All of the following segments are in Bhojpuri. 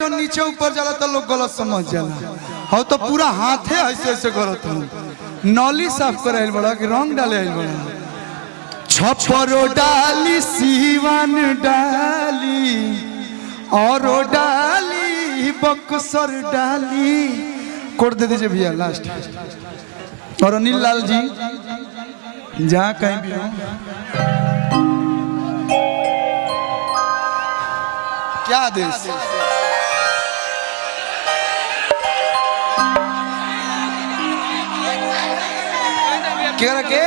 जो नीचे ऊपर जाला तो लोग गलत समझ जाला। हाँ तो पूरा हाथ है ऐसे ऐसे गलत हो। नौली साफ करे बड़ा कि रंग डाले बड़ा। छपरो डाली सीवन डाली और डाली बक्सर डाली कोड दे दीजिए भैया लास्ट। और अनिल लाल जी जहाँ कहीं भी हो क्या आदेश क्या रखे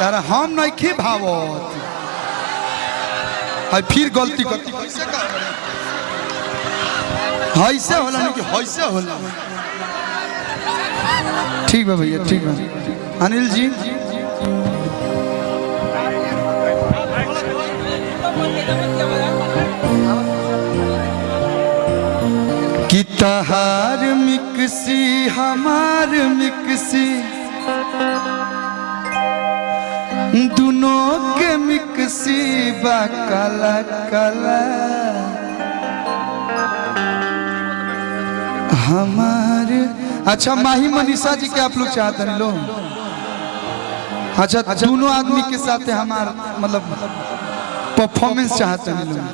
तारा हम नहीं भावत फिर गलती करती ऐसे होला नहीं कि ऐसे होला। ठीक है भैया ठीक है। अनिल जी कि तहार मिक्सी हमार मिक्सी दोनों के मिक्सी बा काला काला हमारे। अच्छा माही मनीषा जी के आप लोग चाहते हैं लोग। अच्छा दोनों आदमी के साथ हमार मतलब परफॉर्मेंस चाहते हैं लोग।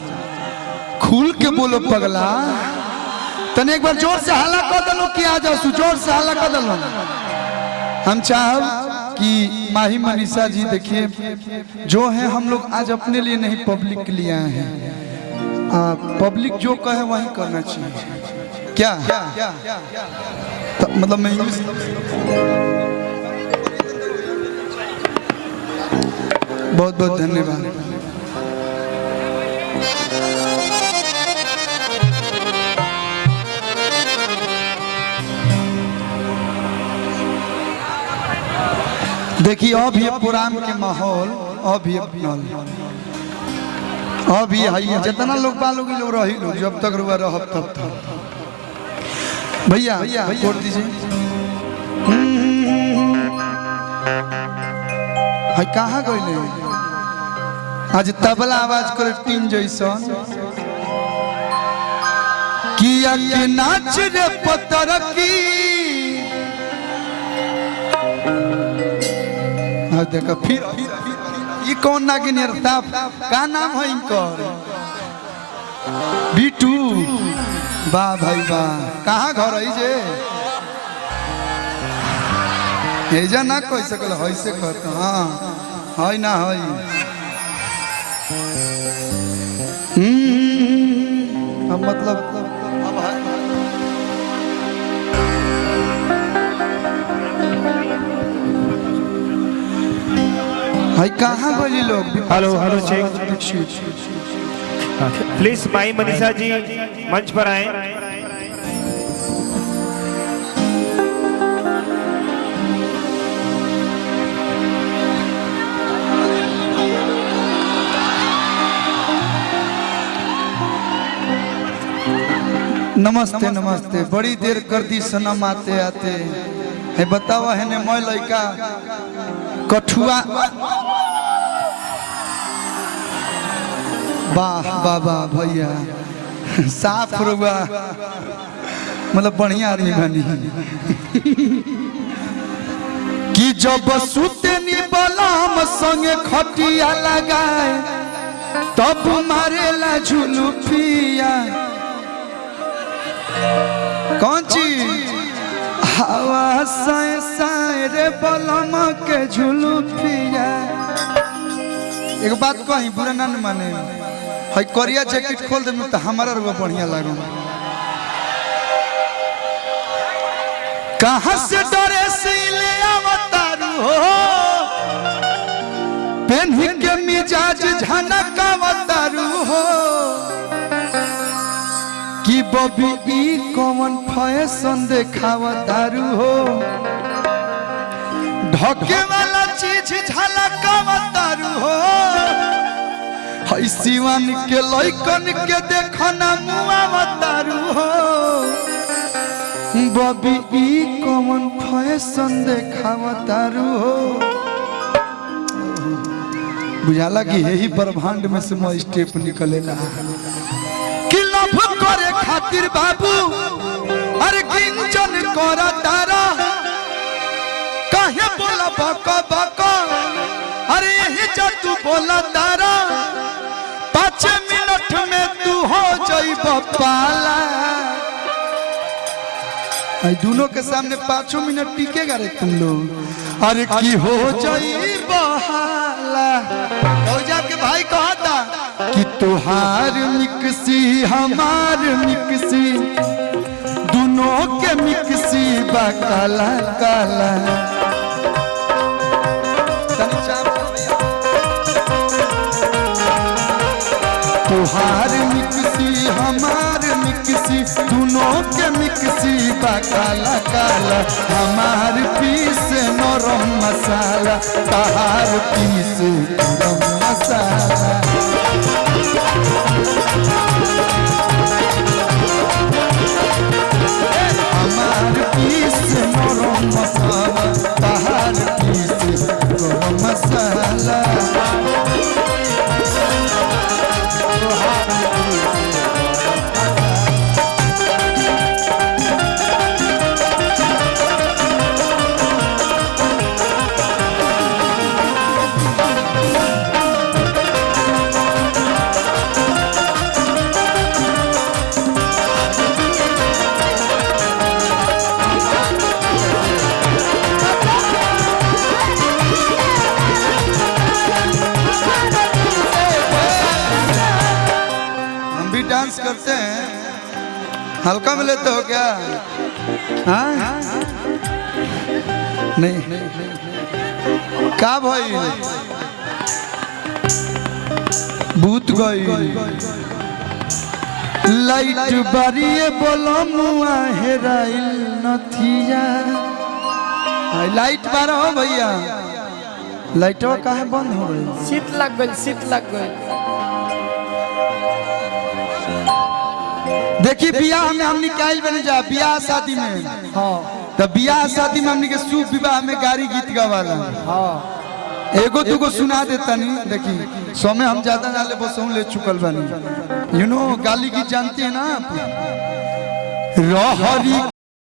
खुल के बोलो पगला तने एक बार जोर से हल्ला कर दलो कि आ जाओ जोर से हल्ला कर दलो। हम चाह कि माही मनीषा जी देखिए जो है हम लोग आज अपने लिए नहीं पब्लिक के लिए आए हैं। पब्लिक जो कहे वही करना चाहिए क्या तो मतलब मैं इंग्लिश बहुत बहुत धन्यवाद। देखिए अभी पुरान के माहौल अभी है जितना लोग बालोगी लोग रही लोग जब तक रुआ रह तब तक भैया वोट दीजिए। कहाँ गए आज तबला आवाज करे टीम जैसा किया के नाच रे पतर की देखा फिर ये कौन नागिन का नाम है इनकर बीटू वाह भाई वाह कहाँ घर है जे ना कह सकल ऐसे कहते हाँ है ना है मतलब कहाँ गए लोग। हेलो हेलो चेक प्लीज माई मनीषा जी मंच पर आए। नमस्ते नमस्ते बड़ी देर कर दी सनम आते आते है बतावा है ने मैं लड़का कठुआ वाह वाह वाह भैया साफ रुआ मतलब बढ़िया आदमी बनी कि जब सुतनी बलम संगे खटिया लगाए तब मारेला झुलुपिया कौन चीज हवा साए साए रे बलम के झुलुपिया। एक बात कही बुरा ना माने है करिया जैकेट खोल दे तो हमारा रुआ बढ़िया लागो। कहाँ से डरे से ले अवतारू हो पेन्ही के मिजाज झनक अवतारू हो कि बबी ई कौन फैशन देखावतारू हो ढके वाला चीज झलक अवतारू हो सिवान के लइकन के देखना मुआ बतारू हो बबी ई कौन फैशन देखावतारू हो बुझाला कि यही ब्रह्मांड में से मैं स्टेप निकलेला कि लव करे खातिर बाबू अरे किंचन कोरा तारा काहे बोला बका बका अरे यही तू बोला तारा 5 मिनट में तू हो जाइब पाला। दोनों के सामने 5 मिनट टिकेगा रे तुम लोग। अरे की हो जाइब हाला हो जाके भाई कहता कि तुहार मिक्सी हमार मिक्सी दोनों के मिक्सी बा काला काला। तुहार मिक्सी हमार मिक्सी दोनों के मिक्सी बा काला काला। हमार पीस नरम मसाला तहार पीस गरम मसाला। हमार पीस नरम मसाला तहार पीस गरम मसाला। डांस करते हैं हल्का में लेते हो क्या? हाँ नहीं का भाई भूत गई लाइट बारिए बोलो मुआ हेराइल नथिया। लाइट बार हो भैया लाइटवा काहे बंद हो गई? शीत लग गई शीत लग गई। देखिए बियाह में हमने कायल बने जा बियाह शादी में। हाँ तो बियाह शादी में हमने के शुभ विवाह में गाड़ी गीत गावाला। हाँ एगो दूगो सुना देता नहीं। देखिए समय हम ज्यादा ना ले बस ले चुकल बानी। गाली गीत जानते हैं ना आप? रहरी